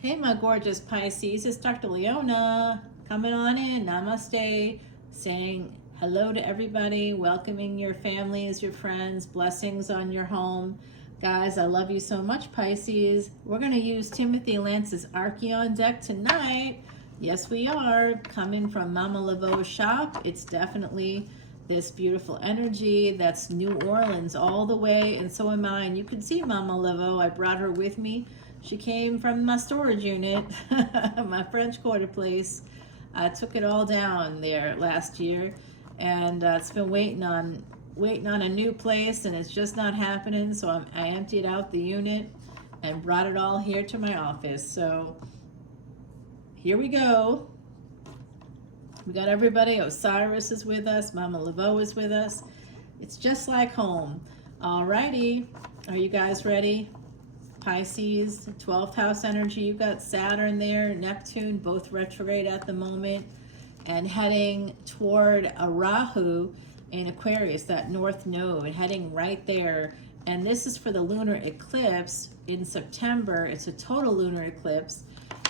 Hey, my gorgeous Pisces, it's Dr. Leona coming on in. Namaste, saying hello to everybody, welcoming your families, your friends, blessings on your home. Guys, I love you so much, Pisces. We're going to use Timothy Lance's Archeon deck tonight. Yes, we are. Coming from Mama Laveau's shop. It's definitely this beautiful energy. That's New Orleans all the way, and so am I. And you can see Mama Laveau. I brought her with me. She came from my storage unit, my French Quarter place. I took it all down there last year, and it's been waiting on a new place, and it's just not happening. So I emptied out the unit and brought it all here to my office. So here we go. We got everybody. Osiris is with us. Mama Laveau is with us. It's just like home. Alrighty, are you guys ready? Pisces, 12th house energy, you've got Saturn there, Neptune, both retrograde at the moment, and heading toward a Rahu in Aquarius, that north node, heading right there. And this is for the lunar eclipse in September. It's a total lunar eclipse.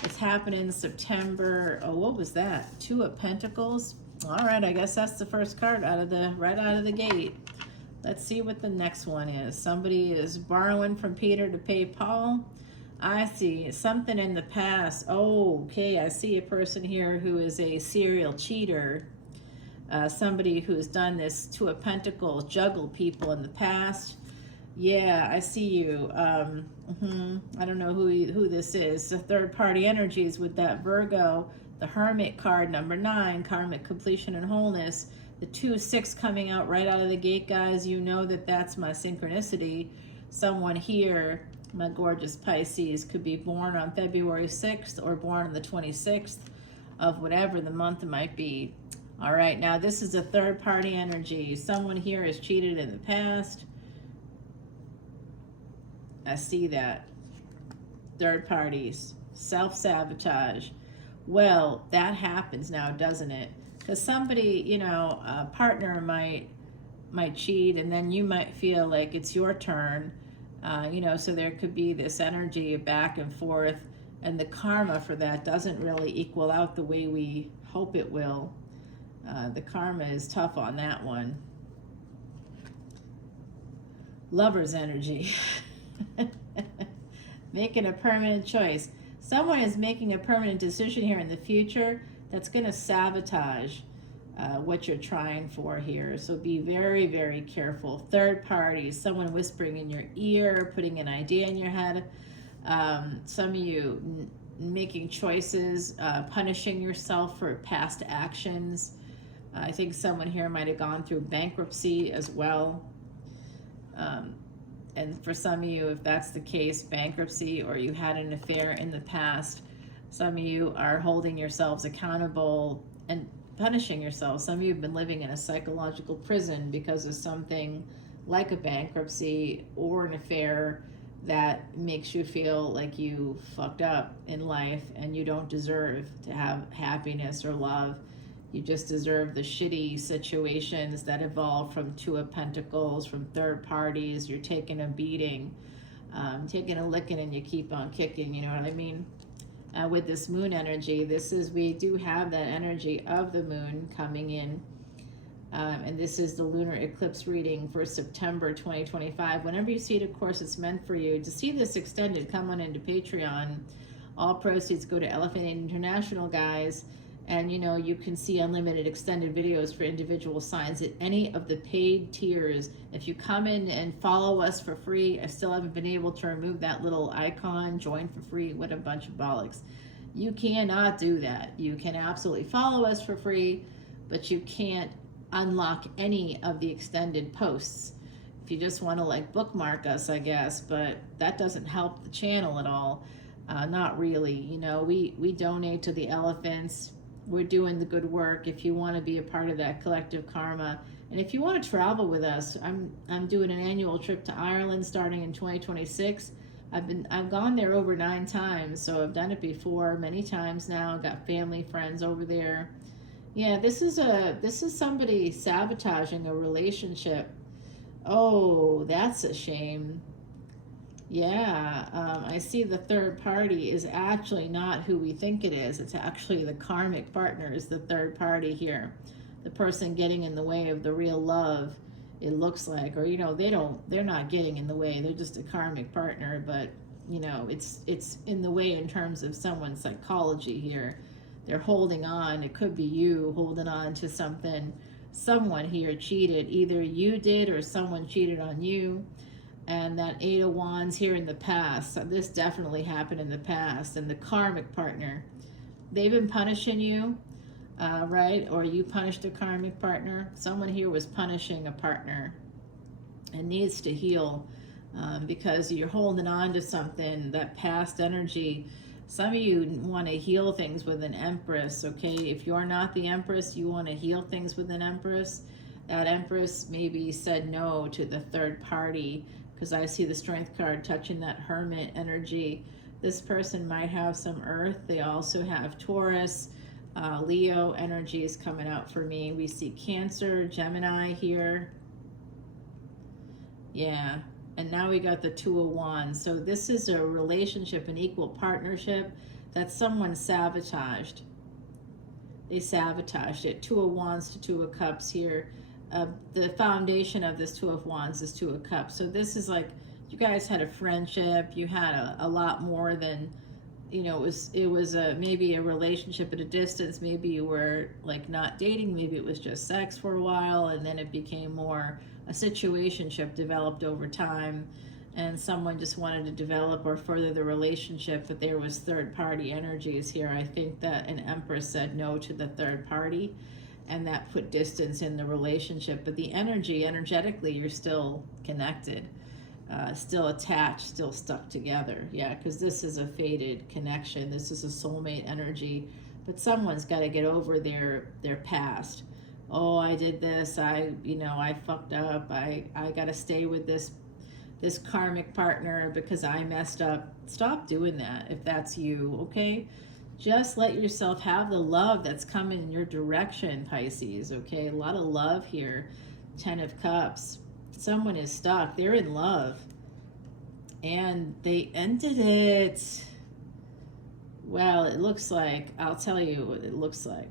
It's happening in September. Oh, what was that? Two of Pentacles. All right, I guess that's the first card right out of the gate. Let's see what the next one is. Somebody is borrowing from Peter to pay Paul. I see something in the past. Oh, okay, I see a person here who is a serial cheater. Somebody who's done this Two of Pentacles, juggled people in the past. Yeah, I see you. I don't know who this is. The third party energies with that Virgo, the Hermit card, number 9, karmic completion and wholeness. The 2-6 coming out right out of the gate, guys. You know that that's my synchronicity. Someone here, my gorgeous Pisces, could be born on February 6th or born on the 26th of whatever the month might be. All right, now this is a third party energy. Someone here has cheated in the past. I see that. Third parties, self-sabotage. Well, that happens now, doesn't it? Because somebody, you know, a partner might cheat, and then you might feel like it's your turn, you know, so there could be this energy back and forth, and the karma for that doesn't really equal out the way we hope it will. The karma is tough on that one. Lover's energy. Making a permanent choice. Someone is making a permanent decision here in the future that's going to sabotage what you're trying for here. So be very, very careful. Third parties, someone whispering in your ear, putting an idea in your head. Some of you making choices, punishing yourself for past actions. I think someone here might have gone through bankruptcy as well. And for some of you, if that's the case, bankruptcy, or you had an affair in the past, some of you are holding yourselves accountable and punishing yourselves. Some of you have been living in a psychological prison because of something like a bankruptcy or an affair that makes you feel like you fucked up in life and you don't deserve to have happiness or love. You just deserve the shitty situations that evolve from Two of Pentacles, from third parties. You're taking a beating, taking a licking, and you keep on kicking, you know what I mean? With this moon energy, we do have that energy of the moon coming in. And this is the lunar eclipse reading for September 2025. Whenever you see it, of course, it's meant for you. To see this extended, come on into Patreon. All proceeds go to Elephant International, guys. And you know, you can see unlimited extended videos for individual signs at any of the paid tiers. If you come in and follow us for free, I still haven't been able to remove that little icon, join for free. What a bunch of bollocks. You cannot do that. You can absolutely follow us for free, but you can't unlock any of the extended posts. If you just want to like bookmark us, I guess, but that doesn't help the channel at all. Not really. You know, we donate to the elephants. We're doing the good work. If you want to be a part of that collective karma, and if you want to travel with us, I'm doing an annual trip to Ireland starting in 2026. I've gone there over 9 times, so I've done it before many times now. Got family, friends over there. Yeah, this is somebody sabotaging a relationship. Oh, that's a shame. Yeah, I see the third party is actually not who we think it is. It's actually the karmic partner is the third party here. The person getting in the way of the real love, it looks like, or they're not getting in the way. They're just a karmic partner, but it's in the way in terms of someone's psychology here. They're holding on. It could be you holding on to something. Someone here cheated. Either you did or someone cheated on you. And that Eight of Wands here in the past, so this definitely happened in the past. And the karmic partner, they've been punishing you, right? Or you punished a karmic partner. Someone here was punishing a partner and needs to heal, because you're holding on to something, that past energy. Some of you want to heal things with an Empress, okay? If you're not the Empress, you want to heal things with an Empress. That Empress maybe said no to the third party, because I see the Strength card touching that Hermit energy. This person might have some Earth. They also have Taurus, Leo energies coming out for me. We see Cancer, Gemini here. Yeah, and now we got the Two of Wands. So this is a relationship, an equal partnership that someone sabotaged. They sabotaged it. Two of Wands to Two of Cups here. The foundation of this Two of Wands is Two of Cups. So this is like you guys had a friendship. You had a lot more than, it was maybe a relationship at a distance. Maybe you were like not dating. Maybe it was just sex for a while, and then it became more a situationship, developed over time, and someone just wanted to develop or further the relationship, but there was third party energies here. I think that an Empress said no to the third party, and that put distance in the relationship. But the energetically, you're still connected, still attached, still stuck together. Yeah, because this is a fated connection. This is a soulmate energy. But someone's got to get over their past. Oh, I did this. I fucked up. I got to stay with this karmic partner because I messed up. Stop doing that if that's you, okay? Just let yourself have the love that's coming in your direction, Pisces, okay? A lot of love here. 10 of Cups. Someone is stuck. They're in love. And they ended it. Well, it looks like, I'll tell you what it looks like.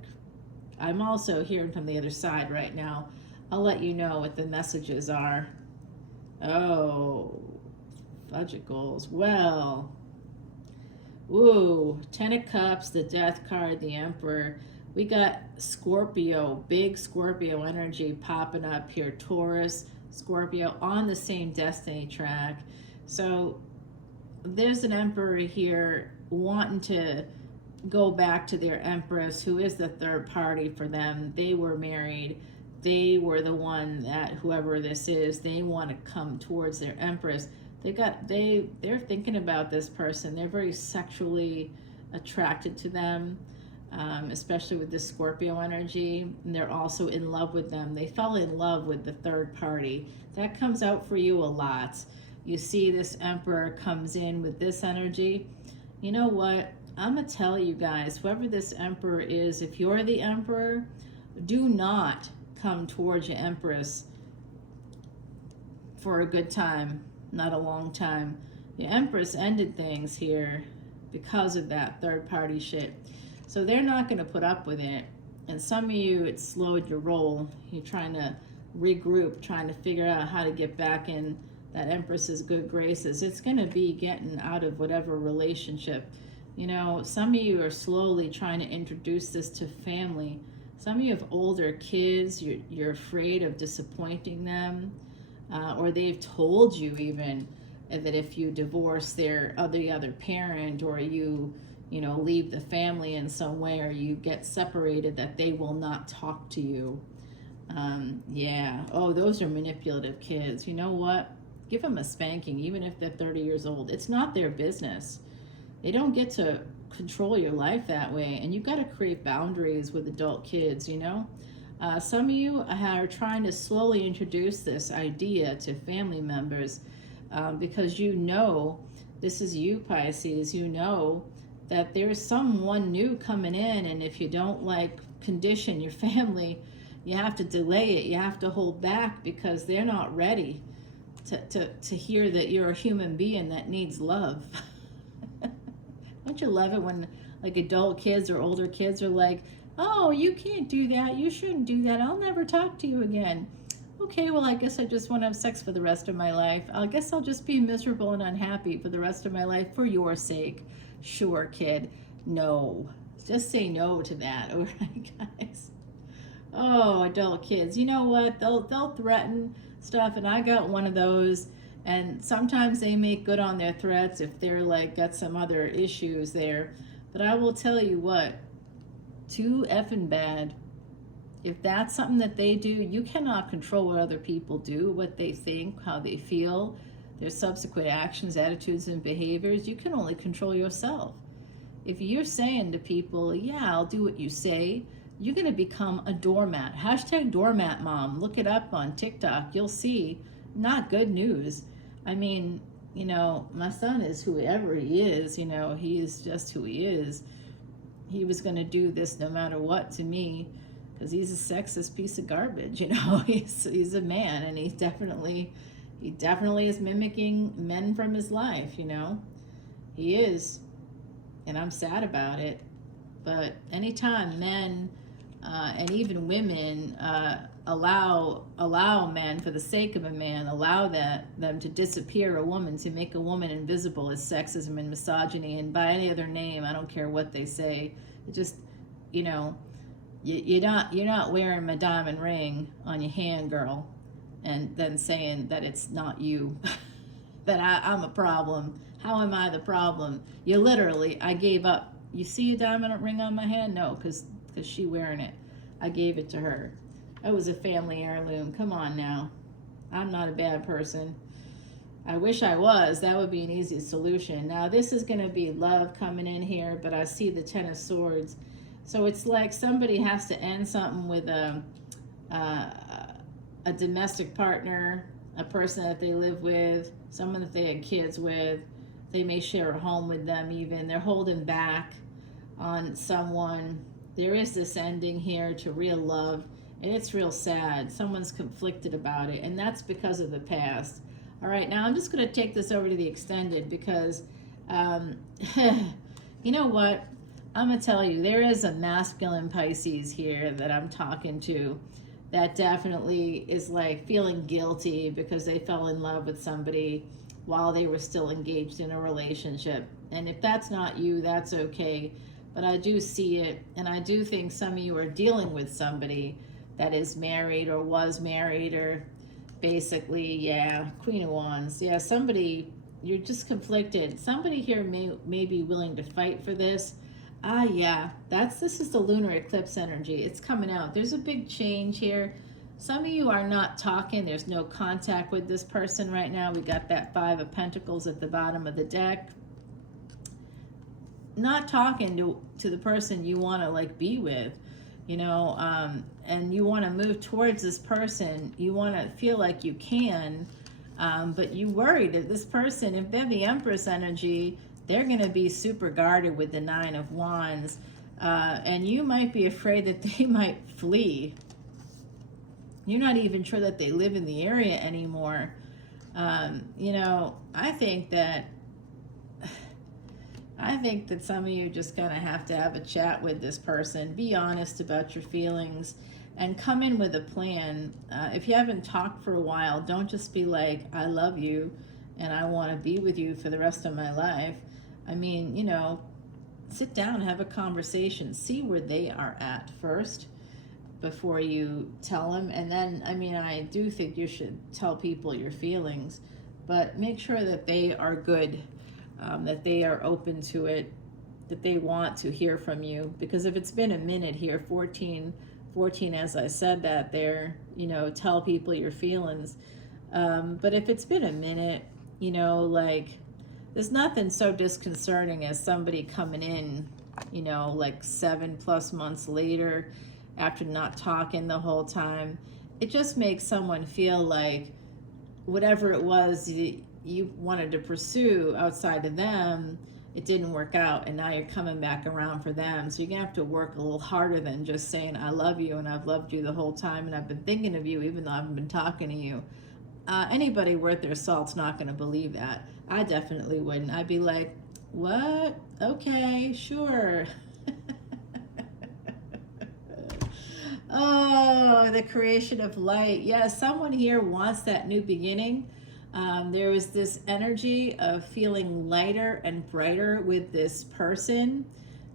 I'm also hearing from the other side right now. I'll let you know what the messages are. Oh, fudgicles. Well, ooh, 10 of Cups, the Death card, the Emperor. We got Scorpio, big Scorpio energy popping up here. Taurus, Scorpio on the same destiny track. So there's an Emperor here wanting to go back to their Empress, who is the third party for them. They were married. They were the one that, whoever this is, they want to come towards their Empress. They're thinking about this person. They're very sexually attracted to them, especially with this Scorpio energy. And they're also in love with them. They fell in love with the third party. That comes out for you a lot. You see this Emperor comes in with this energy. You know what? I'm going to tell you guys, whoever this Emperor is, if you're the Emperor, do not come towards your Empress for a good time, not a long time. The Empress ended things here because of that third party shit. So they're not going to put up with it. And some of you, it slowed your roll. You're trying to regroup, trying to figure out how to get back in that Empress's good graces. It's going to be getting out of whatever relationship. Some of you are slowly trying to introduce this to family. Some of you have older kids. You're afraid of disappointing them, or they've told you even that if you divorce the other parent, or you leave the family in some way, or you get separated, that they will not talk to you. Yeah. Oh, those are manipulative kids. You know what? Give them a spanking, even if they're 30 years old. It's not their business. They don't get to control your life that way, and you've got to create boundaries with adult kids, Some of you are trying to slowly introduce this idea to family members, because this is you, Pisces, that there's someone new coming in, and if you don't condition your family, you have to delay it, you have to hold back, because they're not ready to hear that you're a human being that needs love. Don't you love it when like adult kids or older kids are like, oh, you can't do that, you shouldn't do that, I'll never talk to you again. Okay, well, I guess I just want to have sex for the rest of my life. I guess I'll just be miserable and unhappy for the rest of my life for your sake. Sure, kid. No. Just say no to that, all right, guys? Oh, adult kids. You know what? They'll threaten stuff, and I got one of those, and sometimes they make good on their threats if they're like got some other issues there. But I will tell you what, too effing bad. If that's something that they do, you cannot control what other people do, what they think, how they feel, their subsequent actions, attitudes, and behaviors. You can only control yourself. If you're saying to people, yeah, I'll do what you say, you're going to become a doormat. Hashtag doormat mom. Look it up on TikTok. You'll see. Not good news. I mean, you know, my son is whoever he is. You know, he is just who he is. He was going to do this no matter what to me, because he's a sexist piece of garbage, you know. He's a man, and he definitely is mimicking men from his life, you know. He is, and I'm sad about it. But anytime men and even women allow men, for the sake of a man, allow them to disappear a woman, to make a woman invisible, is sexism and misogyny, and by any other name, I don't care what they say. It just, you know, you're not wearing a diamond ring on your hand, girl, and then saying that it's not you, that I'm a problem. How am I the problem? You literally, I gave up. You see a diamond ring on my hand? No, because she wearing it. I gave it to her. It was a family heirloom. Come on now. I'm not a bad person. I wish I was. That would be an easy solution. Now, this is going to be love coming in here, but I see the Ten of Swords. So it's like somebody has to end something with a domestic partner, a person that they live with, someone that they had kids with. They may share a home with them even. They're holding back on someone. There is this ending here to real love, and it's real sad. Someone's conflicted about it, and that's because of the past. All right, now I'm just going to take this over to the extended because, you know what? I'm going to tell you, there is a masculine Pisces here that I'm talking to that definitely is like feeling guilty because they fell in love with somebody while they were still engaged in a relationship. And if that's not you, that's okay. But I do see it, and I do think some of you are dealing with somebody that is married or was married, or basically, yeah, Queen of Wands. Yeah, somebody, you're just conflicted. Somebody here may be willing to fight for this. Yeah, this is the lunar eclipse energy. It's coming out. There's a big change here. Some of you are not talking. There's no contact with this person right now. We got that Five of Pentacles at the bottom of the deck. Not talking to the person you want to like be with, you know, and you want to move towards this person. You want to feel like you can, but you worry that this person, if they're the Empress energy, they're going to be super guarded with the Nine of Wands, and you might be afraid that they might flee. You're not even sure that they live in the area anymore. You know, I think that some of you just gonna have to have a chat with this person. Be honest about your feelings and come in with a plan. If you haven't talked for a while, don't just be like, I love you and I want to be with you for the rest of my life. I mean, you know, sit down, have a conversation, see where they are at first before you tell them. And then, I mean, I do think you should tell people your feelings, but make sure that they are good, that they are open to it, that they want to hear from you. Because if it's been a minute here, 14, as I said that there, you know, tell people your feelings. But if it's been a minute, you know, like, there's nothing so disconcerting as somebody coming in, you know, like 7+ months later after not talking the whole time. It just makes someone feel like whatever it was you wanted to pursue outside of them, it didn't work out, and now you're coming back around for them. So you're gonna have to work a little harder than just saying I love you and I've loved you the whole time and I've been thinking of you even though I haven't been talking to you. Anybody worth their salt's not going to believe that. I definitely wouldn't. I'd be like, what? Okay, sure. Oh, the creation of light. Yeah, someone here wants that new beginning. There was this energy of feeling lighter and brighter with this person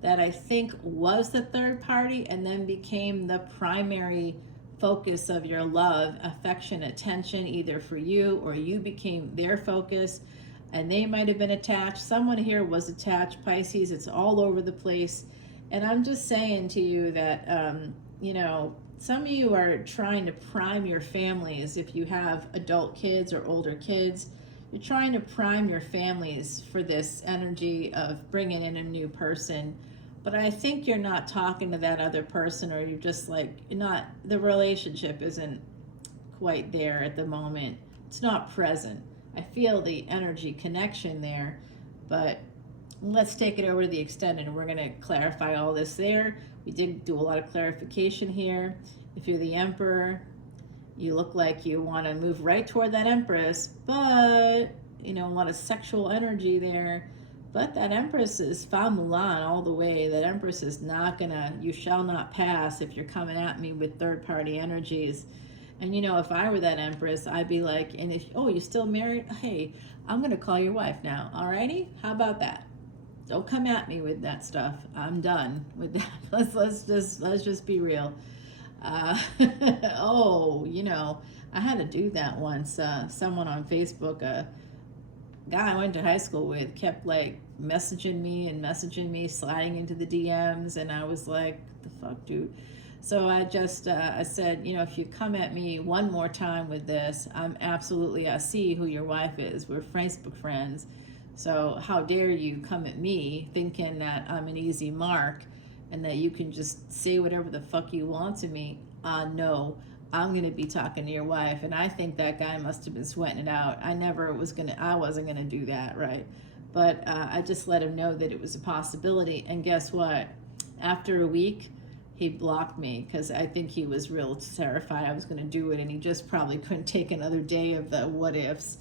that I think was the third party and then became the primary focus of your love, affection, attention, either for you or you became their focus, and they might have been attached. Someone here was attached, Pisces. It's all over the place. And I'm just saying to you that, you know, some of you are trying to prime your families. If you have adult kids or older kids, you're trying to prime your families for this energy of bringing in a new person. But I think you're not talking to that other person, or you're just like, you're not, the relationship isn't quite there at the moment. It's not present. I feel the energy connection there, but let's take it over to the extended, and we're going to clarify all this there. We did do a lot of clarification here. If you're the Emperor, you look like you want to move right toward that Empress, but, you know, a lot of sexual energy there. But that Empress is femme Mulan all the way. That Empress is not gonna, you shall not pass if you're coming at me with third-party energies. And, you know, if I were that Empress, I'd be like, and if, oh, you still married? Hey, I'm gonna call your wife now, alrighty? How about that? Don't come at me with that stuff. I'm done with that. let's just be real. Oh, you know, I had to do that once. Someone on Facebook, guy I went to high school with, kept like messaging me, sliding into the DMs, and I was like, the fuck, dude? So I just I said, you know, if you come at me one more time with this, I see who your wife is. We're Facebook friends. So how dare you come at me thinking that I'm an easy mark and that you can just say whatever the fuck you want to me? No, I'm going to be talking to your wife. And I think that guy must have been sweating it out. I wasn't going to do that, right? But I just let him know that it was a possibility. And guess what? After a week, he blocked me because I think he was real terrified I was going to do it. And he just probably couldn't take another day of the what ifs,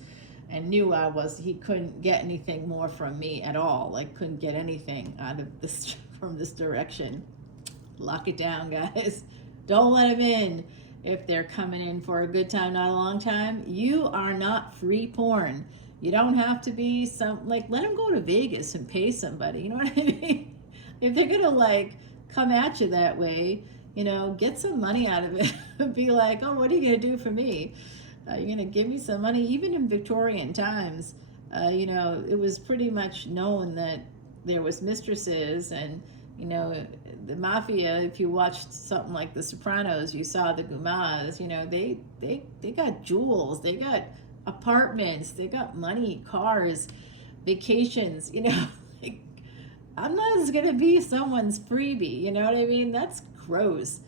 and knew he couldn't get anything more from me at all. Like, couldn't get anything out of this from this direction. Lock it down, guys. Don't let him in. If they're coming in for a good time, not a long time, you are not free porn. You don't have to be let them go to Vegas and pay somebody. You know what I mean? If they're going to like come at you that way, you know, get some money out of it. Be like, oh, what are you going to do for me? You're going to give me some money? Even in Victorian times, you know, it was pretty much known that there was mistresses, and, you know, the mafia, if you watched something like The Sopranos, you saw the Gumas, you know, they got jewels, they got apartments, they got money, cars, vacations, you know. Like, I'm not just going to be someone's freebie, you know what I mean? That's gross.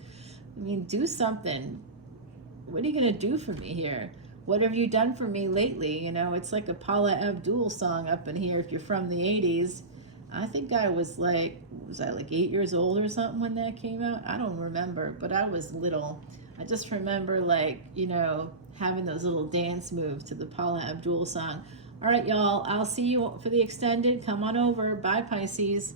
I mean, do something. What are you going to do for me here? What have you done for me lately? You know, it's like a Paula Abdul song up in here if you're from the 80s. I think I was like 8 years old or something when that came out? I don't remember, but I was little. I just remember, like, you know, having those little dance moves to the Paula Abdul song. All right, y'all, I'll see you for the extended. Come on over. Bye, Pisces.